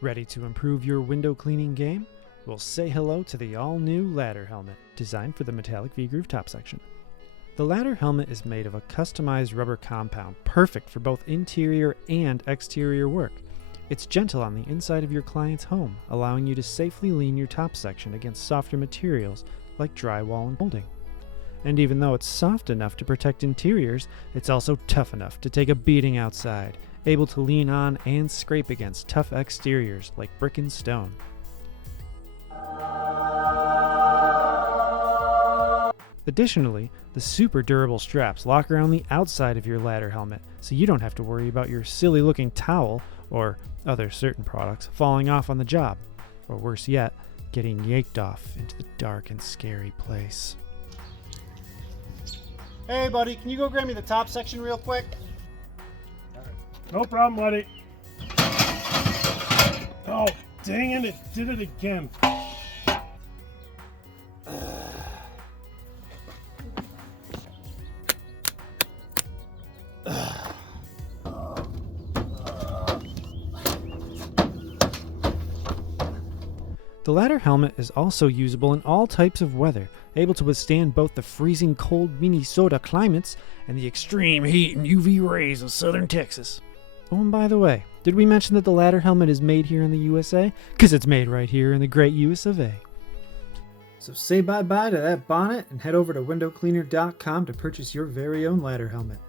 Ready to improve your window cleaning game? Well, say hello to the all-new ladder helmet, designed for the metallic V-groove top section. The ladder helmet is made of a customized rubber compound, perfect for both interior and exterior work. It's gentle on the inside of your client's home, allowing you to safely lean your top section against softer materials like drywall and molding. And even though it's soft enough to protect interiors, it's also tough enough to take a beating outside, able to lean on and scrape against tough exteriors like brick and stone. Additionally, the super durable straps lock around the outside of your ladder helmet, so you don't have to worry about your silly looking towel, or other certain products, falling off on the job, or worse yet, getting yanked off into the dark and scary place. Hey buddy, can you go grab me the top section real quick? No problem, buddy. Oh, dang it did it again. The ladder helmet is also usable in all types of weather, able to withstand both the freezing cold Minnesota climates and the extreme heat and UV rays of southern Texas. Oh, and by the way, did we mention that the ladder helmet is made here in the USA? 'Cause it's made right here in the great US of A. So say bye-bye to that bonnet and head over to windowcleaner.com to purchase your very own ladder helmet.